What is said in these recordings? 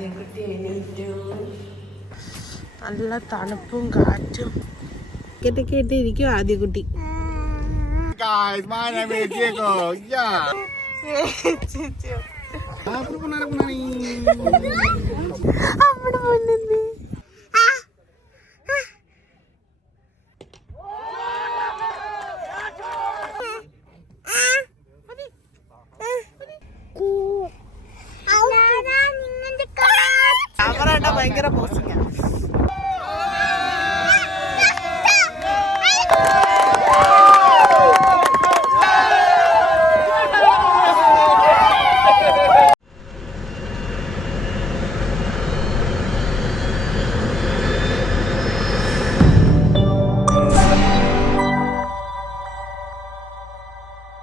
ആദ്യം കുട്ടി എണീറ്റു നല്ല തണുപ്പും കാറ്റും. കേട്ടൊക്കെ കേട്ടിരിക്കും ആദ്യ കുട്ടി. അവിടെ ഭയങ്കര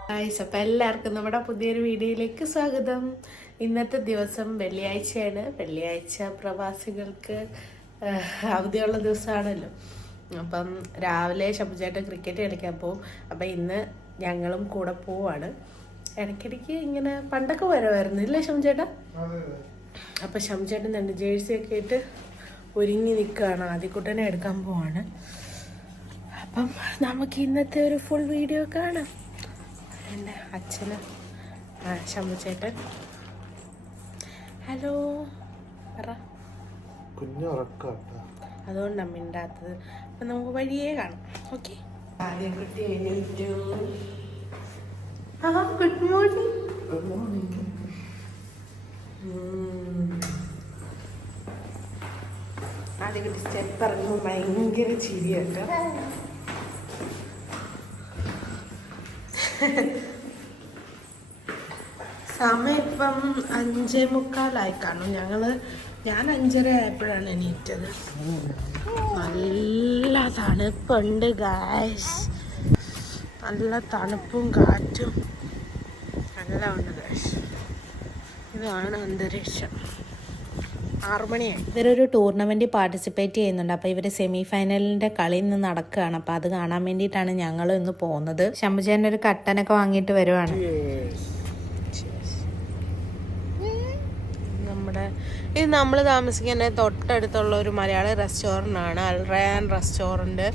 ഗായ്സ് അപ്പോൾ എല്ലാവർക്കും നമ്മുടെ പുതിയൊരു വീഡിയോയിലേക്ക് സ്വാഗതം. ഇന്നത്തെ ദിവസം വെള്ളിയാഴ്ചയാണ്. വെള്ളിയാഴ്ച പ്രവാസികൾക്ക് അവധിയുള്ള ദിവസമാണല്ലോ. അപ്പം രാവിലെ ശബുചേട്ടൻ ക്രിക്കറ്റ് കളിക്കാൻ പോവും. അപ്പം ഇന്ന് ഞങ്ങളും കൂടെ പോവാണ്. ഇടയ്ക്കിടയ്ക്ക് ഇങ്ങനെ പണ്ടൊക്കെ വരുമായിരുന്നു ഇല്ലേ ശംചേട്ടാ അപ്പം ശംചേട്ടൻ രണ്ട് ജേഴ്സി ഒക്കെ ഇട്ട് ഒരുങ്ങി നിൽക്കുകയാണ്. ആദ്യക്കുട്ടനെ എടുക്കാൻ പോവാണ്. അപ്പം നമുക്ക് ഇന്നത്തെ ഒരു ഫുൾ വീഡിയോ കാണാം. എന്റെ അച്ഛന് ശംഭുചേട്ടൻ. ഹലോ. പറ. കുഞ്ഞുറക്കാട്ടാ അതുകൊണ്ട് മിണ്ടാത്തത്. അപ്പം നമുക്ക് വഴിയേ കാണാം. ഓക്കെ. ആദ്യം കുട്ടി എണീറ്റു. ആ ഗുഡ് മോർണിംഗ്. ആദ്യം കുട്ടി സ്റ്റെപ്പ് ഇറങ്ങുമ്പോൾ ഭയങ്കര ചിരിയുണ്ട് സമയം ഇപ്പം അഞ്ചേ മുക്കാലായി കാണും. ഞങ്ങൾ ഞാൻ അഞ്ചര ആയപ്പോഴാണ് എണീറ്റത്. നല്ല തണുപ്പുണ്ട് ഗായ്സ് നല്ല തണുപ്പും കാറ്റും നല്ല ഉണ്ട് ഗായ്സ് ഇതാണ് അന്തരീക്ഷം. ആറുമണിയായി ഇവരൊരു ടൂർണമെന്റ് പാർട്ടിസിപ്പേറ്റ് ചെയ്യുന്നുണ്ട്. അപ്പോൾ ഇവർ സെമി ഫൈനലിന്റെ കളി ഇന്ന് നടക്കുകയാണ്. അപ്പോൾ അത് കാണാൻ വേണ്ടിയിട്ടാണ് ഞങ്ങൾ ഇന്ന് പോകുന്നത്. ശംഭുചേന്റെ ഒരു കട്ടനൊക്കെ വാങ്ങിയിട്ട് വരുവാണ് നമ്മുടെ ഇത് നമ്മൾ താമസിക്കുന്ന തൊട്ടടുത്തുള്ള ഒരു മലയാളി ആണ്. അൽറയാൻ റെസ്റ്റോറന്റ്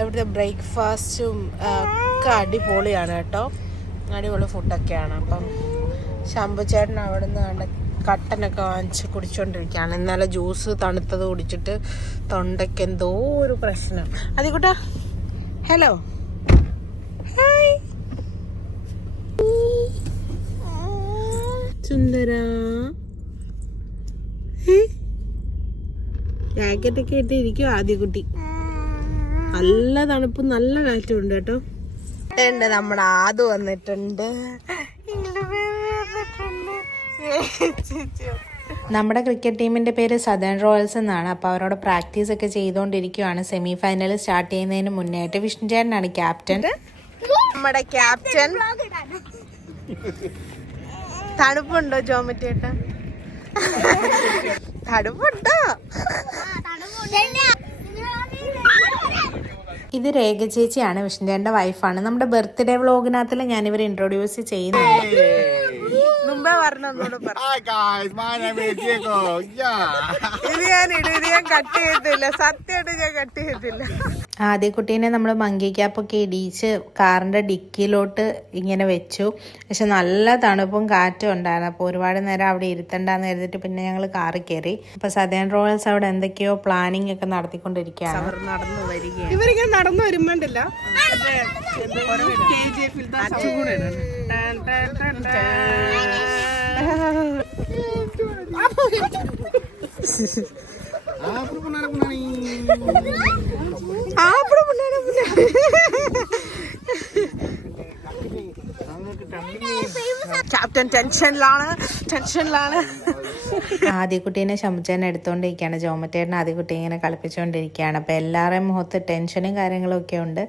ഇവിടുത്തെ ബ്രേക്ക്ഫാസ്റ്റും ഒക്കെ അടിപൊളിയാണ് കേട്ടോ. അടിപൊളി ഫുഡൊക്കെയാണ് അപ്പം ശമ്പുചേട്ടൻ അവിടെ നിന്ന് കണ്ട കട്ടനൊക്കെ വാങ്ങിച്ച് കുടിച്ചുകൊണ്ടിരിക്കുകയാണ് ഇന്നലെ ജ്യൂസ് തണുത്തത് കുടിച്ചിട്ട് തൊണ്ടയ്ക്ക് എന്തോ ഒരു പ്രശ്നം. അതിക്കൂട്ട ഹലോ ഹായ് സുന്ദര. ജാക്കറ്റൊക്കെ ഇട്ട് ഇരിക്കും ആദ്യ കുട്ടി നല്ല തണുപ്പും നല്ല കാറ്റും ഉണ്ട് കേട്ടോ. ഉണ്ട് നമ്മുടെ ആദു വന്നിട്ടുണ്ട്. നമ്മുടെ ക്രിക്കറ്റ് ടീമിന്റെ പേര് സദേൺ റോയൽസ് എന്നാണ്. അപ്പോൾ അവരോട് പ്രാക്ടീസ് ഒക്കെ ചെയ്തുകൊണ്ടിരിക്കുകയാണ് സെമി ഫൈനൽ സ്റ്റാർട്ട് ചെയ്യുന്നതിന് മുന്നേയായിട്ട് വിഷ്ണുചേട്ടനാണ് ക്യാപ്റ്റൻ. നമ്മുടെ ക്യാപ്റ്റൻ. തണുപ്പുണ്ടോ ജോമറ്റേട്ട തണുപ്പുണ്ടോ? ഇത് രേഖ ചേച്ചിയാണ് വിഷ്ണുചേട്ടന്റെ വൈഫാണ് നമ്മുടെ ബർത്ത്ഡേ വ്ളോഗിനകത്തിൽ ഞാൻ ഇൻട്രൊഡ്യൂസ് ചെയ്യുന്നുണ്ട്. മുമ്പേ. ഇത് ഞാൻ ഇടും ഇത് ഞാൻ കട്ട് ചെയ്തില്ല സത്യമായിട്ട് ഞാൻ കട്ട് ചെയ്യത്തില്ല. ആദ്യ കുട്ടീനെ നമ്മൾ മങ്കി ക്യാപ്പൊക്കെ ഇടിയിച്ച് കാറിന്റെ ഡിക്കിയിലോട്ട് ഇങ്ങനെ വെച്ചു. പക്ഷെ നല്ല തണുപ്പും കാറ്റും ഉണ്ടായിരുന്നു. അപ്പോൾ ഒരുപാട് നേരം അവിടെ ഇരുത്തണ്ടെന്ന് കരുതിയിട്ട് പിന്നെ ഞങ്ങൾ കാറിൽ കയറി അപ്പോൾ സദേൺ റോയൽസ് അവിടെ എന്തൊക്കെയോ പ്ലാനിങ് ഒക്കെ നടത്തിക്കൊണ്ടിരിക്കുകയാണ്. അവർ നടന്നു വരികയാണ്. ഇവരിങ്ങനെ നടന്നു വരുമ്പോണ്ടല്ല? കെ കുട്ടീനെ? ക്യാപ്റ്റൻ ടെൻഷനിലാണ് ടെൻഷനിലാണ്. ആദ്യക്കുട്ടീനെ ശമുച്ചേനെ എടുത്തുകൊണ്ടിരിക്കുകയാണ് ജോമറ്റേട്ടൻ ആദ്യക്കുട്ടി ഇങ്ങനെ കളിപ്പിച്ചുകൊണ്ടിരിക്കുകയാണ് അപ്പോൾ എല്ലാവരുടെയും മുഖത്ത് ടെൻഷനും കാര്യങ്ങളും ഒക്കെ ഉണ്ട്.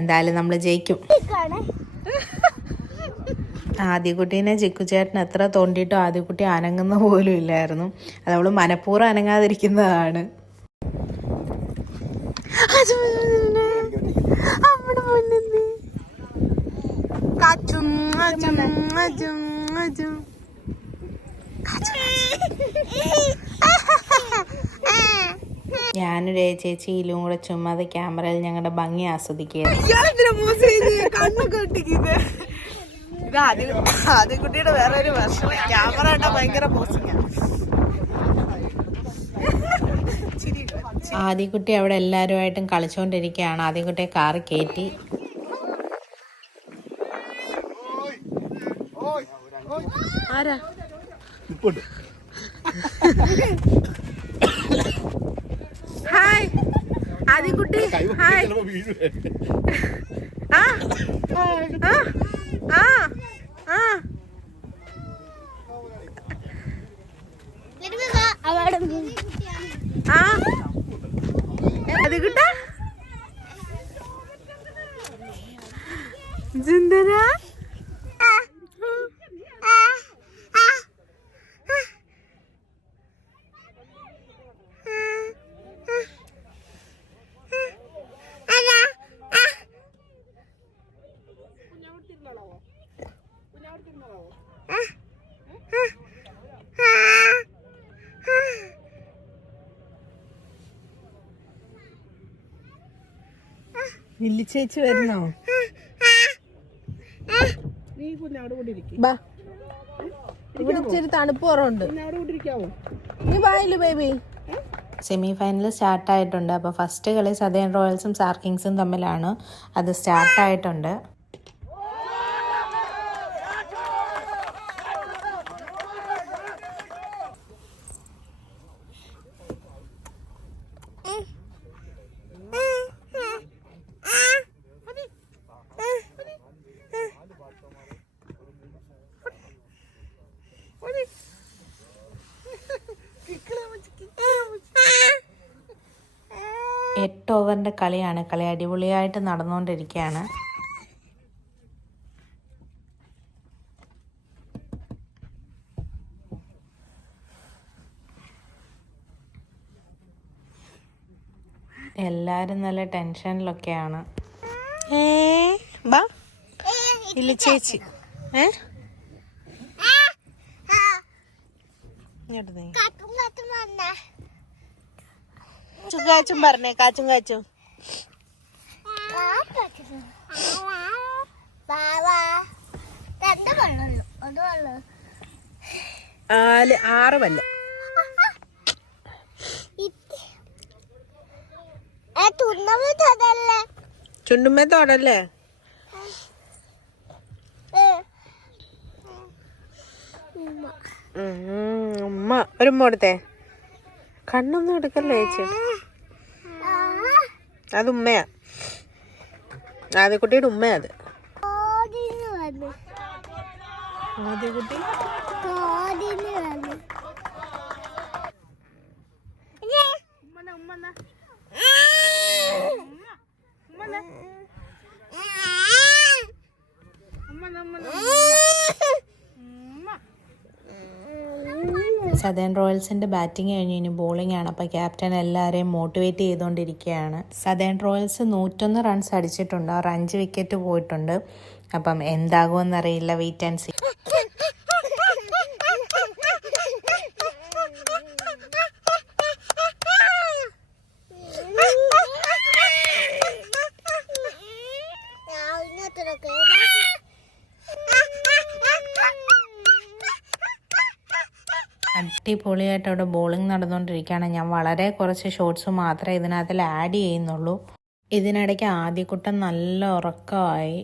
എന്തായാലും നമ്മൾ ജയിക്കും. ആദ്യക്കുട്ടീനെ ചിക്കുചേട്ടൻ എത്ര തോണ്ടിയിട്ടും ആദ്യക്കുട്ടി അനങ്ങുന്ന പോലും ഇല്ലായിരുന്നു. അത് അവൾ മനഃപൂർവം അനങ്ങാതിരിക്കുന്നതാണ്. ഞാനൊരു ചേച്ചി ഇലും കൂടെ ചുമ്മാതെ ക്യാമറയിൽ ഞങ്ങളുടെ ഭംഗി ആസ്വദിക്കുകയായിരുന്നു ഇത് ആദ്യം ആദ്യക്കുട്ടിയുടെ വേറെ ഒരു വർഷം ക്യാമറ കണ്ടാ ഭയങ്കര ആദ്യക്കുട്ടി അവിടെ എല്ലാവരുമായിട്ടും കളിച്ചുകൊണ്ടിരിക്കുകയാണ് ആദ്യക്കുട്ടിയെ കാറ് കയറ്റി ആരാ? ഹായ്. ആദ്യക്കുട്ടി ഹായ്. ആ. ആ ആ. ആ. അത് കിട്ടാ? ജിന്ദന വില്ലി ചേച്ചി വരുന്നോ? ബാ. ഇവിടെ ഇച്ചിരി തണുപ്പ് കുറവുണ്ട്. നീ വായിൽ ബേബി സെമി ഫൈനൽ സ്റ്റാർട്ടായിട്ടുണ്ട് അപ്പോൾ ഫസ്റ്റ് കളി സദേൺ റോയൽസും സാർക്കിങ്സും തമ്മിലാണ്. അത് സ്റ്റാർട്ടായിട്ടുണ്ട് ഓവറിന്റെ കളിയാണ്. കളി അടിപൊളിയായിട്ട് നടന്നുകൊണ്ടിരിക്കുകയാണ്. എല്ലാരും നല്ല ടെൻഷനിലൊക്കെയാണ്. ഇല്ല ചേച്ചി. ഏ? കാച്ചും കാച്ചും പറഞ്ഞേ കാച്ചും കാച്ചും. നാല് ആറ് വല്ല ചുണ്ടുമ്മേ തോടല്ലേ? ഉമ്മ. ഒരു ഉമ്മ കൊടുത്തേ. കണ്ണൊന്നും എടുക്കല്ലേ ചേച്ചി? അത് ഉമ്മയാ. ആദ്യക്കുട്ടിയുടെ ഉമ്മയാ അത്. ആദ്യക്കുട്ടി സദേൺ റോയൽസിന്റെ ബാറ്റിംഗ് കഴിഞ്ഞ് ഇനി ബോളിംഗ് ആണ്. അപ്പോൾ ക്യാപ്റ്റൻ എല്ലാവരെയും മോട്ടിവേറ്റ് ചെയ്തുകൊണ്ടിരിക്കുകയാണ്. സദേൺ റോയൽസ് നൂറ്റൊന്ന് റൺസ് അടിച്ചിട്ടുണ്ട്. അവർ അഞ്ച് വിക്കറ്റ് പോയിട്ടുണ്ട്. അപ്പം എന്താകുമെന്നറിയില്ല വെയിറ്റ് ആൻഡ് സി അടിപൊളിയായിട്ട് അവിടെ ബോളിംഗ് നടന്നുകൊണ്ടിരിക്കുകയാണ്. ഞാൻ വളരെ കുറച്ച് ഷോട്ട്സ് മാത്രമേ ഇതിനകത്തിൽ ആഡ് ചെയ്യുന്നുള്ളൂ. ഇതിനിടയ്ക്ക് ആദ്യക്കുട്ടം നല്ല ഉറക്കമായി.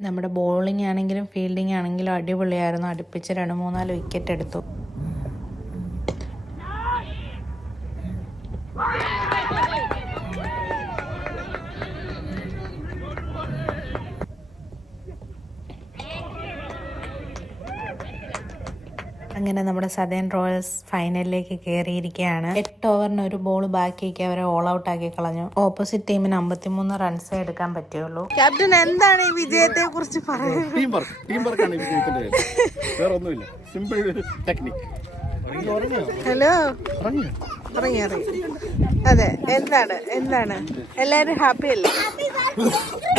നമ്മുടെ ബോളിംഗ് ആണെങ്കിലും ഫീൽഡിംഗ് ആണെങ്കിലും അടിപൊളിയായിരുന്നു. അടുപ്പിച്ച് രണ്ട് മൂന്നാൽ വിക്കറ്റ് എടുത്തു. അങ്ങനെ നമ്മുടെ സദേൺ റോയൽസ് ഫൈനലിലേക്ക് കയറിയിരിക്കുകയാണ് എട്ട് ഓവറിന് ഒരു ബോൾ ബാക്കിയൊക്കെ അവരെ ഓൾ ഔട്ട് ആക്കി കളഞ്ഞു. ഓപ്പോസിറ്റ് ടീമിന് അമ്പത്തിമൂന്ന് റൺസേ എടുക്കാൻ പറ്റുള്ളൂ ക്യാപ്റ്റൻ എന്താണ് ഈ വിജയത്തെ കുറിച്ച് പറയുന്നത്? ടീം വർക്ക് ടീം വർക്കാണ് ഈ വിജയത്തിന്റെ വേറെ ഒന്നുമില്ല. സിമ്പിൾ ടെക്നിക് ഹലോ ഇറങ്ങി ഇറങ്ങി. അതെ എന്താണ്? എന്താണ്? എല്ലാരും ഹാപ്പി അല്ലേ?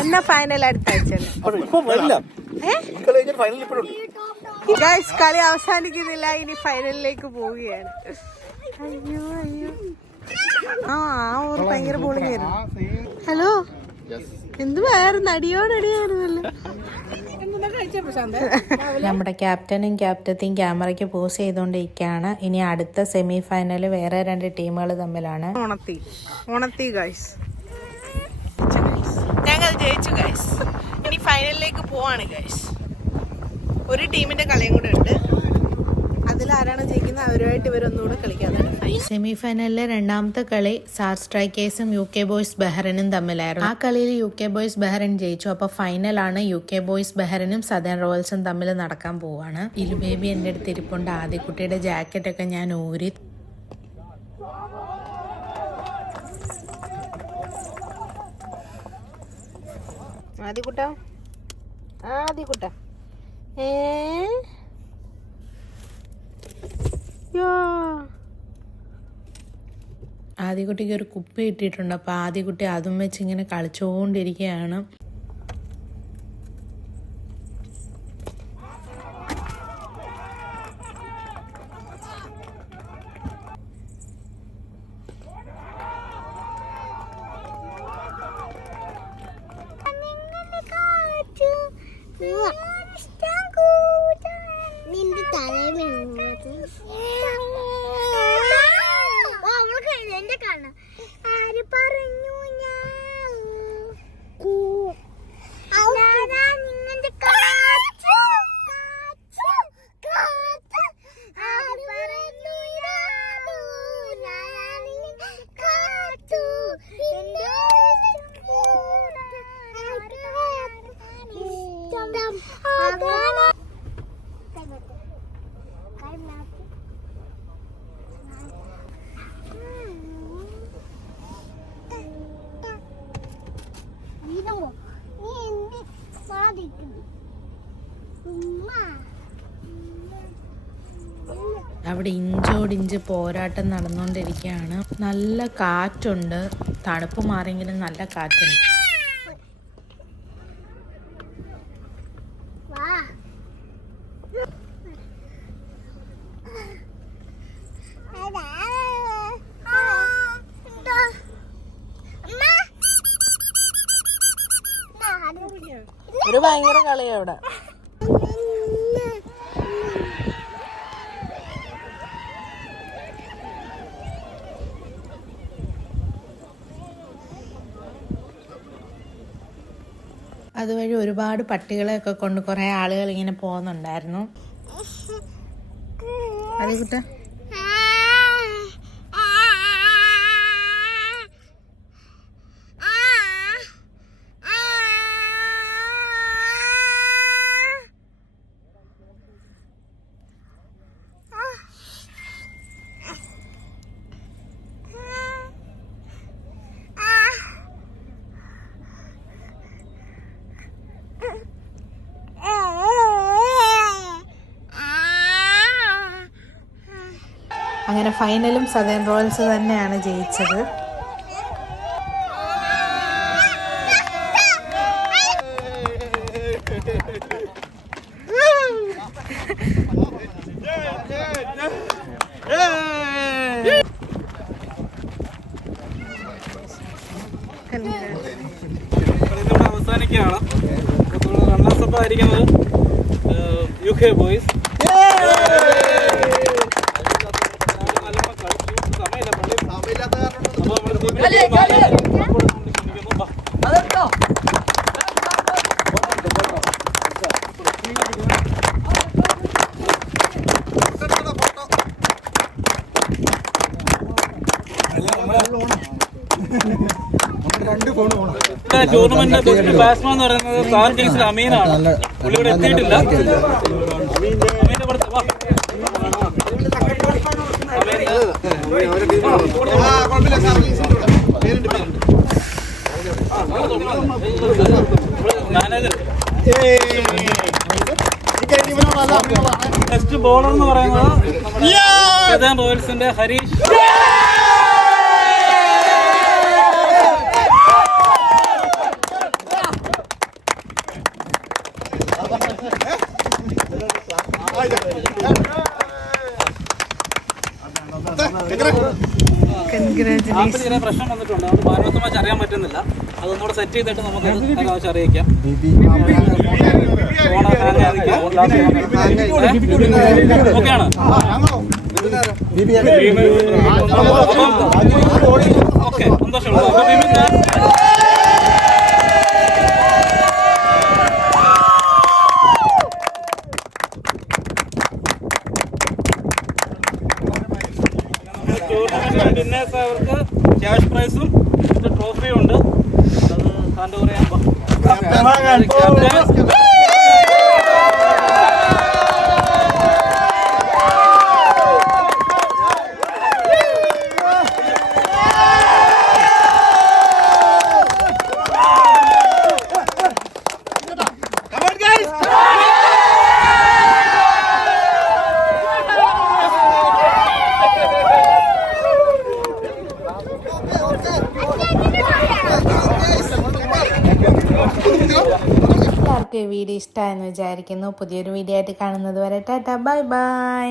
എന്നാ ഫൈനൽ അടുത്ത ആഴ്ച? ഗൈസ് കളി അവസാനിക്കുന്നില്ല. ഇനി ഫൈനലിലേക്ക് പോവുകയാണ്. അയ്യോ അയ്യോ. ആ ആ ഓർ ഭയങ്കര ബോളിംഗ് ആയിരുന്നു. ഹലോ എന്തുവായിരുന്നു അടിയോടടിയായിരുന്നല്ലോ നമ്മുടെ ക്യാപ്റ്റനും ക്യാപ്റ്റത്തെയും ക്യാമറയ്ക്ക് പോസ് ചെയ്തുകൊണ്ടിരിക്കുകയാണ്. ഇനി അടുത്ത സെമി ഫൈനൽ വേറെ രണ്ട് ടീമുകൾ തമ്മിലാണ്. ഓണത്തി. ഓണത്തി ഗൈസ് ഞങ്ങൾ ജയിച്ചു ഗൈസ് ഇനി ഫൈനലിലേക്ക് പോവാണ് ഗൈസ് ഒരു ടീമിന്റെ കളിയും കൂടെ ഉണ്ട്. അതിൽ ആരാണ് ജയിക്കുന്നത് അവരുമായിട്ട് ഇവരൊന്നുകൂടെ കളിക്കാതാണ് സെമി ഫൈനലിലെ രണ്ടാമത്തെ കളി സാർ സ്ട്രൈക്കേഴ്സും യു കെ ബോയ്സ് ബെഹ്റനും തമ്മിലായിരുന്നു. ആ കളിയിൽ യു കെ ബോയ്സ് ബെഹ്റൻ ജയിച്ചു. അപ്പൊ ഫൈനലാണ് യു കെ ബോയ്സ് ബെഹ്റനും സദേൺ റോയൽസും തമ്മിൽ നടക്കാൻ പോവാണ്. ഇലു ബേബി എന്റെ അടുത്ത് ഇരിപ്പുണ്ട്. ജാക്കറ്റ് ഒക്കെ ഞാൻ ഊരി ആദ്യക്കുട്ട ആദ്യക്കുട്ട ഏ? ആദ്യകുട്ടിക്ക് ഒരു കുപ്പി കിട്ടിയിട്ടുണ്ട്. അപ്പോൾ ആദ്യകുട്ടി അതും വെച്ച് ഇങ്ങനെ കളിച്ചുകൊണ്ടിരിക്കുകയാണ് നിന്റെ തലയിലുള്ളത് അവൾക്ക് എന്റെ കാണ ആര് പറഞ്ഞു ഞാൻ ഞാനാ നിങ്ങളുടെ കാറ്റ് കാറ്റ് കാറ്റ് ആര് പറഞ്ഞു ഞാനു ഞാനാ നിങ്ങളുടെ കാറ്റു എന്റെ ഇഷ്ടം അതാണ് നീ എന്ത് സാധിക്കുന്നു ഉമ്മ അവിടെ ഇഞ്ചോടിഞ്ച് പോരാട്ടം നടന്നുകൊണ്ടിരിക്കുകയാണ് നല്ല കാറ്റുണ്ട്. തണുപ്പ് മാറിയെങ്കിലും നല്ല കാറ്റുണ്ട് വാ അതാ എന്താ അമ്മ ഒരു ഭയങ്കര കളിയാ അവിടെ അതുവഴി ഒരുപാട് പട്ടികളെയൊക്കെ കൊണ്ട് കുറെ ആളുകൾ ഇങ്ങനെ പോകുന്നുണ്ടായിരുന്നു. അത് കുട്ട അങ്ങനെ ഫൈനലും സദേൺ റോയൽസ് തന്നെയാണ് ജയിച്ചത്. അവസാനിക്കുകയാണ്. റണ്ണേഴ്സ് അപ്പ് ആയിരിക്കുന്നത് യു കെ ബോയ്സ്. ടൂർണമെന്റിന്റെ ബെസ്റ്റ് ബാറ്റ്സ്മാൻ എന്ന് പറയുന്നത് അമീനാണ് പുള്ളി ഇവിടെ എത്തിയിട്ടില്ല. മാനേജർ ബെസ്റ്റ് ബോളർ എന്ന് പറയുന്നത് റോയൽസിന്റെ ഹരീഷ് പ്രശ്നം വന്നിട്ടുണ്ട് അത് ഭാരത അറിയാൻ പറ്റുന്നില്ല അതൊന്നുകൂടെ സെറ്റ് ചെയ്തിട്ട് നമുക്ക് ആവശ്യം അറിയിക്കാം ഓക്കെയാണ് ഓക്കെ സന്തോഷമുള്ളൂ അപ്പൊ ബിബിൻ ഞാൻ ടൂർണമെന്റ് വിന്നേഴ്സ് അവർക്ക് ക്യാഷ് പ്രൈസും ട്രോഫിയും ഉണ്ട് അത് താന്റെ പറയാൻ എല്ലാവർക്കും ഈ വീഡിയോ ഇഷ്ടമായെന്ന് വിചാരിക്കുന്നു. പുതിയൊരു വീഡിയോ ആയിട്ട് കാണുന്നത് വരെ ടാറ്റ. Bye bye.